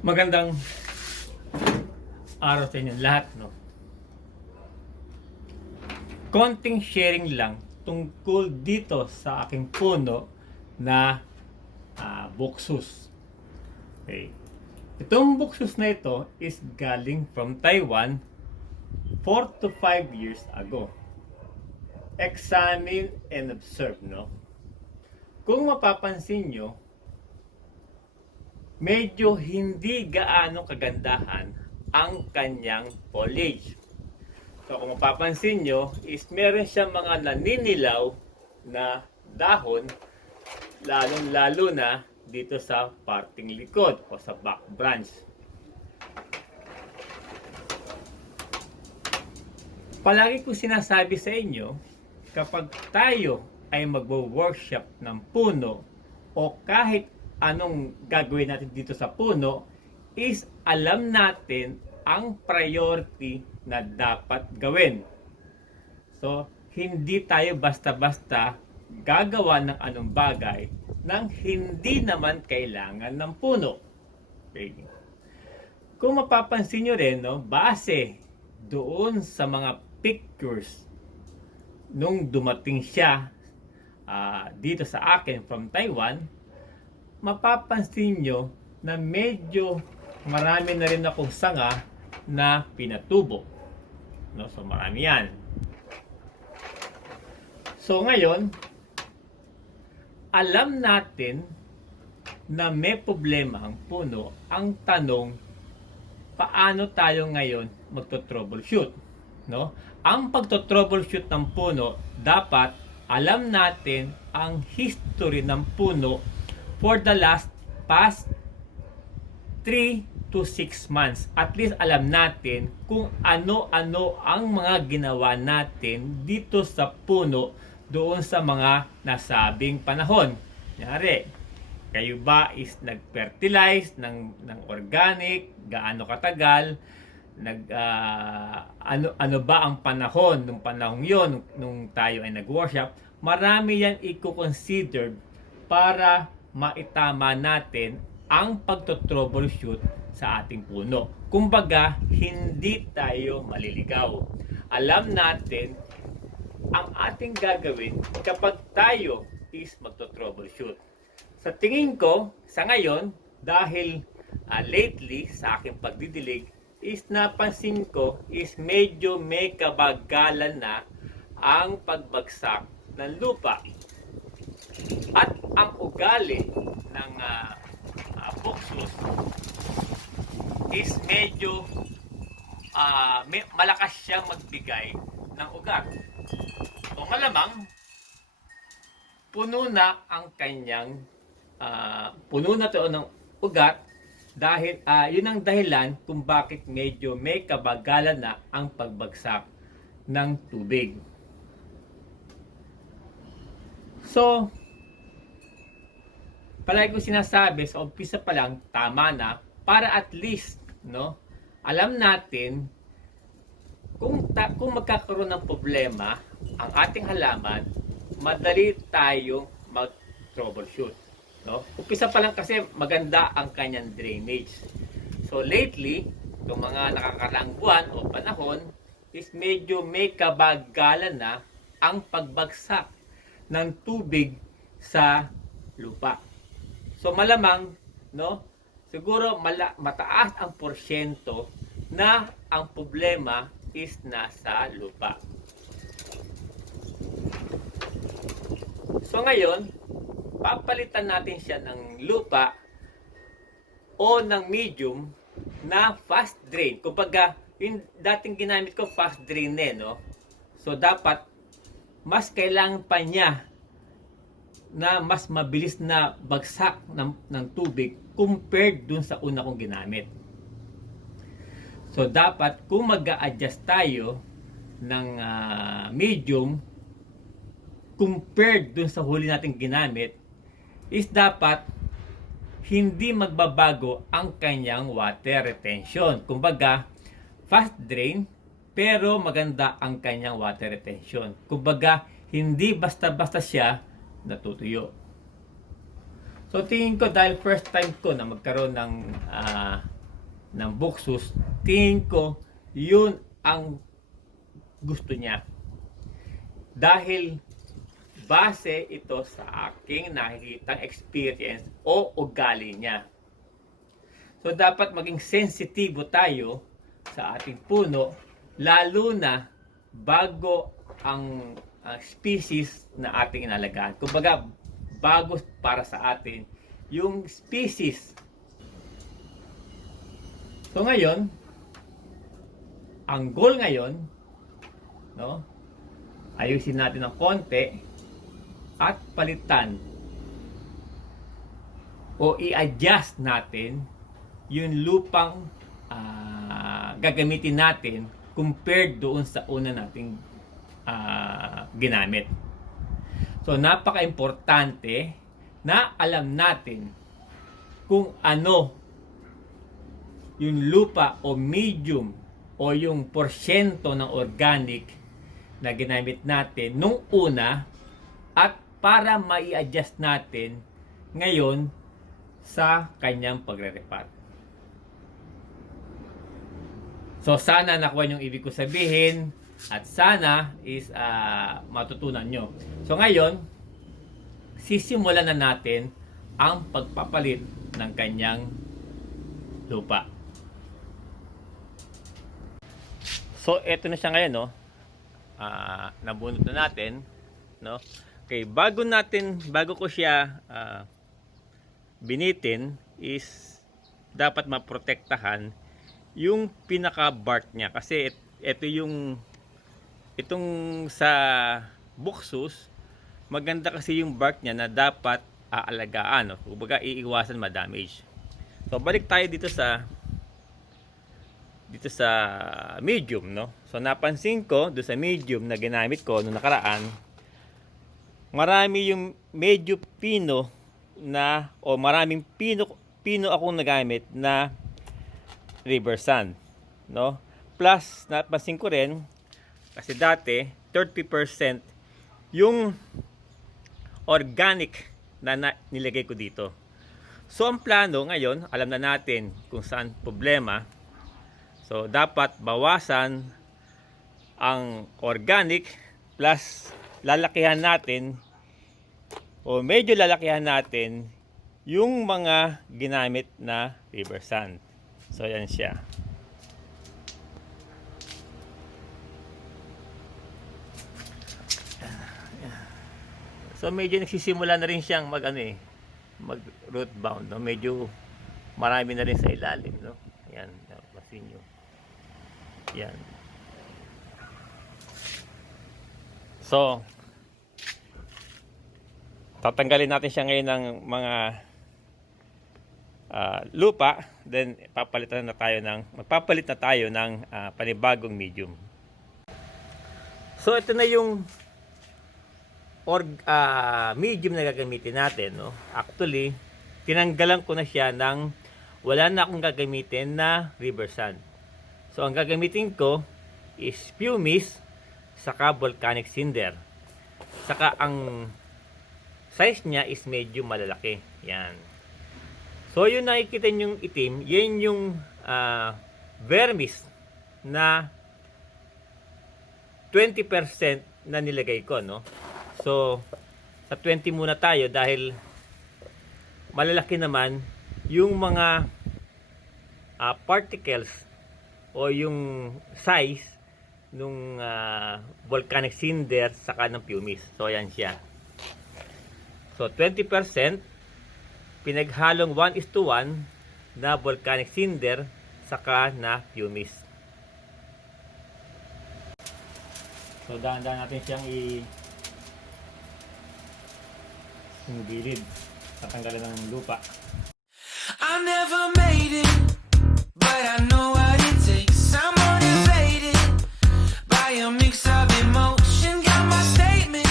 Magandang araw sa inyo lahat, no? Konting sharing lang tungkol dito sa aking puno na buksus. Okay. Itong buksus na ito is galing from Taiwan 4 to 5 years ago. Examine and observe, no? Kung mapapansin nyo, medyo hindi gaano kagandahan ang kanyang foliage. So kung mapapansin nyo, is meron siyang mga naninilaw na dahon, lalong-lalo na dito sa parting likod o sa back branch. Palagi ko sinasabi sa inyo, kapag tayo ay magwo-workshop ng puno o kahit anong gagawin natin dito sa puno, is alam natin ang priority na dapat gawin. So, hindi tayo basta-basta gagawa ng anong bagay nang hindi naman kailangan ng puno. Okay. Kung mapapansin nyo rin, no, base doon sa mga pictures nung dumating siya dito sa akin from Taiwan, mapapansin nyo na medyo marami na rin akong sanga na pinatubo. No? So marami yan. So ngayon, alam natin na may problema ang puno. Ang tanong, paano tayo ngayon magto-troubleshoot? No? Ang pagto-troubleshoot ng puno, dapat alam natin ang history ng puno for the past 3 to 6 months. At least alam natin kung ano-ano ang mga ginawa natin dito sa puno doon sa mga nasabing panahon. Kunyari, kayo ba is nag-fertilize ng organic, gaano katagal, ano ba ang panahon nung panahong yon nung tayo ay nag-workshop. Marami yan i-consider para maitama natin ang pagto-troubleshoot sa ating puno. Kumbaga, hindi tayo maliligaw. Alam natin ang ating gagawin kapag tayo is magto-troubleshoot. Sa tingin ko, sa ngayon, dahil lately sa aking pagdidilig, is napansin ko is medyo may kabagalan na ang pagbagsak ng lupa. At ang ugali ng buksus is medyo malakas siyang magbigay ng ugat. So malamang puno na ang kanyang puno na to ng ugat dahil yun ang dahilan kung bakit medyo may kabagalan na ang pagbagsak ng tubig. So, palagi ko sinasabi sa umpisa pa lang, tama na, para at least, no, alam natin kung magkakaroon ng problema ang ating halaman, madali tayo mag-troubleshoot. No? Umpisa pa lang kasi maganda ang kanyang drainage. So lately, itong mga nakakaraang buwan o panahon, is medyo may kabagalan na ang pagbagsak ng tubig sa lupa. So malamang, no, siguro mataas ang porsyento na ang problema is nasa lupa. So ngayon, papalitan natin siya ng lupa o ng medium na fast drain. Kumbaga, yung dating ginamit ko fast drain no? So dapat mas kailangan pa niya na mas mabilis na bagsak ng tubig compared dun sa una kong ginamit. So dapat kung mag-a-adjust tayo ng medium compared dun sa huli nating ginamit, is dapat hindi magbabago ang kanyang water retention. Kumbaga, fast drain pero maganda ang kanyang water retention. Kumbaga, hindi basta-basta siya natutuyo. So tingin ko dahil first time ko na magkaroon ng buksus, tingin ko yun ang gusto niya. Dahil base ito sa aking nakikitang experience o ugali niya. So dapat maging sensitibo tayo sa ating puno, lalo na bago ang species na ating inalagaan. Kumbaga, bago para sa atin yung species. So ngayon, ang goal ngayon, no, ayusin natin ng konti at palitan o i-adjust natin yung lupang gagamitin natin compared doon sa una nating ginamit. So napaka-importante na alam natin kung ano yung lupa o medium o yung porsyento ng organic na ginamit natin nung una at para mai-adjust natin ngayon sa kanyang pagre-repot. So sana nakuha yung ibig ko sabihin at sana is matutunan nyo. So ngayon, sisimulan na natin ang pagpapalit ng kanyang lupa. So eto na siya ngayon, no. Nabunot na natin, no. Okay, bago ko siya binitin is dapat maprotektahan yung pinaka bark niya kasi itong sa buksus maganda kasi yung bark niya na dapat aalagaan, no? Kumbaga iiwasan ma-damage. So balik tayo dito sa medium, no. So napansin ko doon sa medium na ginamit ko noong nakaraan, marami yung medyo pino na o maraming pino akong nagamit na river sand, no. Plus napansin ko rin kasi dati 30% yung organic na nilagay ko dito. So ang plano ngayon, alam na natin kung saan problema. So dapat bawasan ang organic plus lalakihan natin o medyo lalakihan natin yung mga ginamit na river sand. So yan siya. So medyo nagsisimula na rin siyang mag root bound, no? Medyo marami na rin sa ilalim, no? Yan, pasin nyo. Yan. So tatanggalin natin siya ngayon ng mga lupa, then magpapalit na tayo ng panibagong medium. So ito na yung medium na gagamitin natin, no. Actually, tinanggalan ko na siya ng wala na akong gagamitin na river sand. So ang gagamitin ko is pumice saka volcanic cinder. Saka ang size niya is medyo malalaki. Yan. So yung nakikita yung itim, yan yung vermis na 20% na nilagay ko, no. So sa 20 muna tayo dahil malalaki naman yung mga particles o yung size nung volcanic cinder saka ng pumice. So ayan siya. So 20% pinaghalong 1:1 na volcanic cinder saka na pumice. So dahan-dahan natin siyang yung gilid, tatanggalan ng lupa. I never made it, but I know what it takes. I'm motivated by a mix of emotion. Got my statement,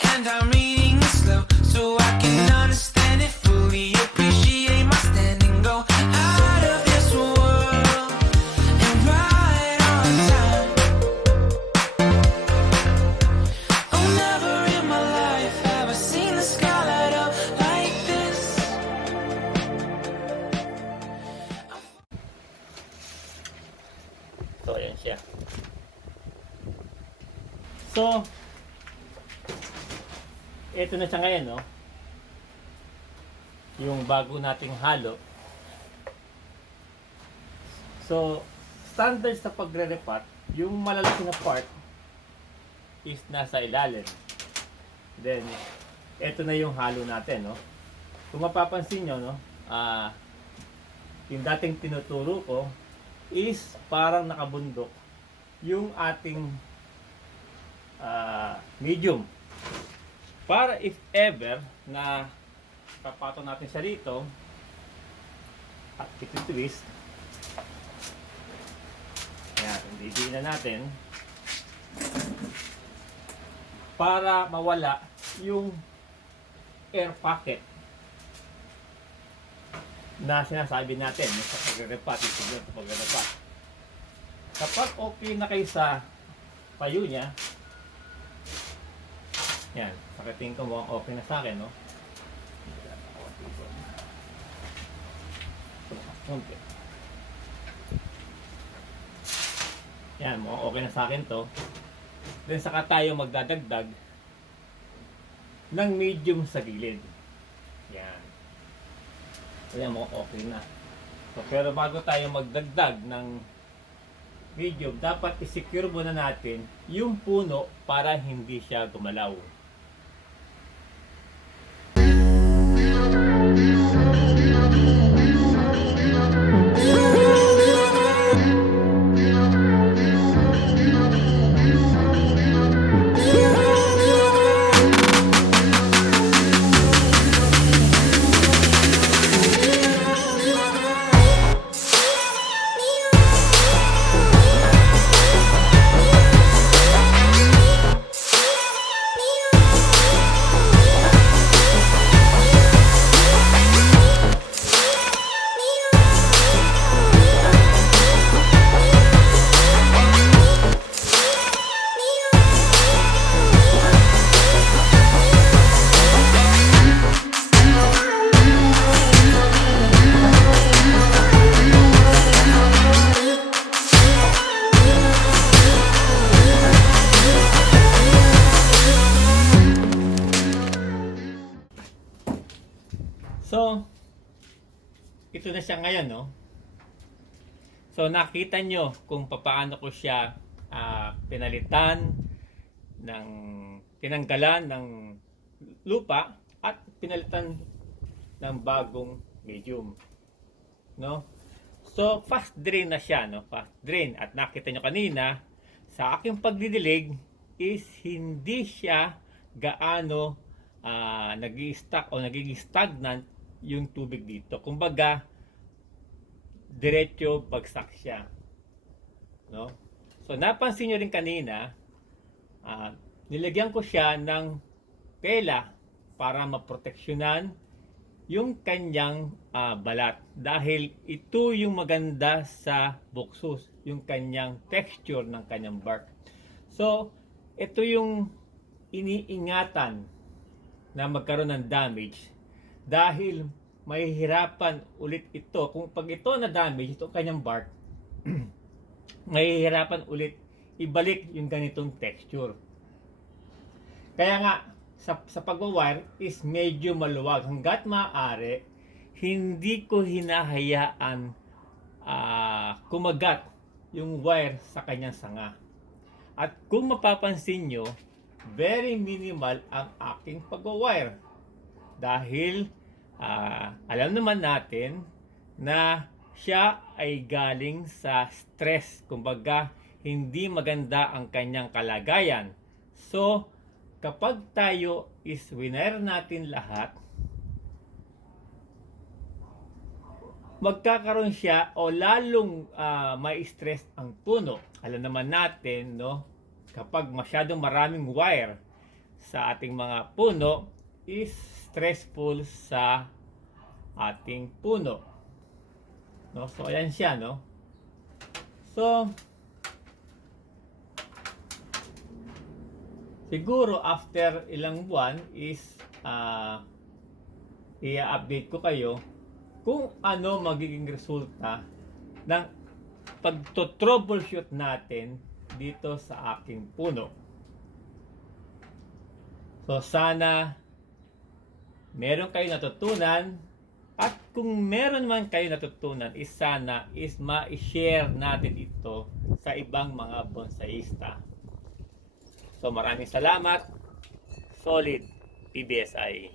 and I'm reading it slow so I can understand it fully. Appreciate my stand and go out of this world and right on time. Oh, never in my life have I seen the sky light up like this. siya. So, ito na siya ngayon, no? Yung bago nating halo. So, standard sa pagre-repot, yung malalaki na part is nasa ilalim. Then, ito na yung halo natin, no? Kung mapapansin nyo, no? Yung dating tinuturo ko is parang nakabundok yung ating medium. Para if ever na papato natin siya rito at iti-twist, yan, hindi na natin para mawala yung air pocket na sinasabi natin sa pagre-repot, kapag okay na kayo sa payo niya, yan, pakitingin ko mukhang okay na sa akin, no? Okay. Yan, mukhang okay na sa akin to. Then saka tayo magdadagdag ng medium sa gilid. Yan. Yan, mukhang okay na. So, pero bago tayo magdagdag ng medium, dapat i-secure muna natin yung puno para hindi siya gumalaw. So, ito na siya ngayon, no? So, nakita nyo kung paano ko siya pinalitan, tinanggalan ng lupa at pinalitan ng bagong medium, no? So, fast drain na siya, no? Fast drain. At nakita nyo kanina, sa aking pagdidilig is hindi siya gaano nag-i-stack o nagiging stagnant yung tubig dito. Kumbaga, diretso bagsak siya. No? So, napansin nyo rin kanina, nilagyan ko siya ng tela para maproteksyonan yung kanyang balat. Dahil ito yung maganda sa buksus, yung kanyang texture ng kanyang bark. So, ito yung iniingatan na magkaroon ng damage. Dahil mahihirapan ulit ito. Kung pag ito na damage, ito kanyang bark, mahihirapan ulit ibalik yung ganitong texture. Kaya nga, sa pag-wire is medyo maluwag. Hanggat maaari, hindi ko hinahayaan kumagat yung wire sa kanyang sanga. At kung mapapansin nyo, very minimal ang aking pag-wire. Dahil alam naman natin na siya ay galing sa stress. Kumbaga, hindi maganda ang kanyang kalagayan. So, kapag tayo is winire natin lahat, magkakaroon siya o lalong may stress ang puno. Alam naman natin, no, kapag masyadong maraming wire sa ating mga puno is stressful sa ating puno. No? So, ayan siya, no? So, siguro after ilang buwan is i-update ko kayo kung ano magiging resulta ng pagto-troubleshoot natin dito sa aking puno. So sana meron kayo natutunan, at kung meron man kayo natutunan, sana ma-share natin ito sa ibang mga bonsaista. So maraming salamat. Solid PBSI.